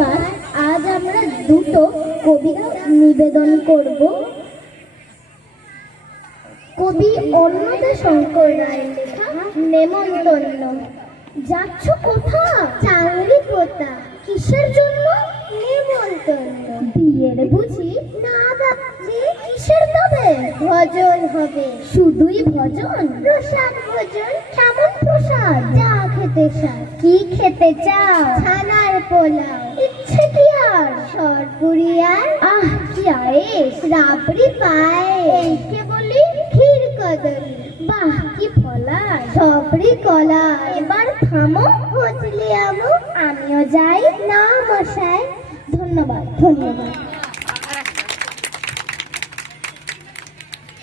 নমস্কার। আজ আমরা দুটো কবিতা নিবেদন করব। কবি অন্নদা শঙ্কর রায়ের লেখা নেমন্তন্ন। যাচ্ছ কোথা? চাংরি পোতা। কিসের জন্য? নেমন্তন্ন। বিয়ের বুঝি? না বাপজি। কিসের তবে? ভজন হবে। শুধুই ভজন? প্রসাদ ভোজন। কেমন প্রসাদ? যা খেতে চাও। কি খেতে চাও? ছানার পোলাও। ইচ্ছে কি আর? সরপুরি আর। আহ কি আয়েস! রাবড়ি পায়। এইকে বলি ক্ষীর কদলি। বাহ কি ফলা! সবরি কলা। এবার থামো, হজলি আমো। আমিও যাই। না মশাই। ধন্যবাদ ধন্যবাদ।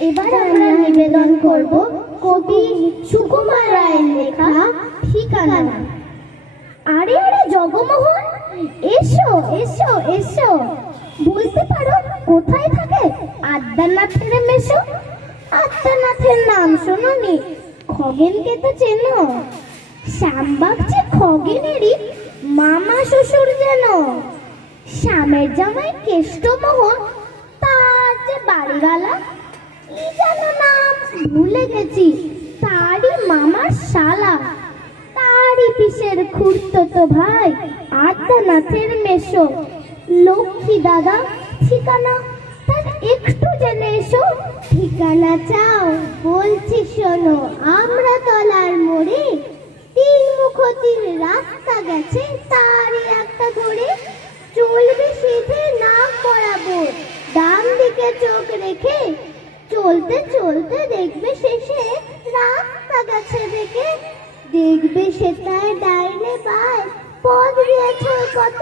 এবার আমরা নিবেদন করব কবি সুকুমার রায়ের লেখা ঠিকানা। আরে আরে জগমোহন, এসো এসো এসো। বলতে পারো কোথায় থাকে আদ্যানাথের মেশো? আদ্যানাথের নাম শোনোনি? খগেনকে তো চেনো? শ্যামবাগ যে খগেনেরই মামা শ্বশুর যেন। শ্যামের জামাই কেষ্টমোহন, তার যে বাড়িওয়ালা কি যেন নাম ভুলে গেছি, তারই মামার শালা, তারই পিসের খুড়তো ভাই আদ্যানাথের মেশো। লক্ষ্মী দাদা ঠিকানা তার একটু জেনে এসো। ঠিকানা চাও? বলছি শোনো। আমরা তলার মোড়ে তিন মুখতির রাস্তা গেছে, তারই একটা ধরে চলবে সিধে নাক বরাবর, ডান দিকে চোখ রেখে। চলতে চলতে দেখবে শেষে রাস্তা গেছে দেখে। দেখবে সেটায় ডাইনে বাই পথ দিয়েছে কত,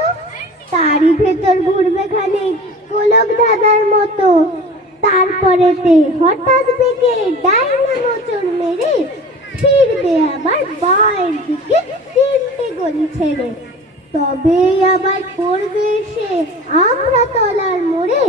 তারই ভেতর ঘুরবে খানিক গোলক দাদার মতো। তারপরেতে হঠাৎ বেঁকে ডাইনে মোচড় মেরে ফিরবে আবার বাঁয়ের দিকে তিনটে গলি ছেড়ে। তবেই আবার পড়বে এসে আমরা তলার মোড়ে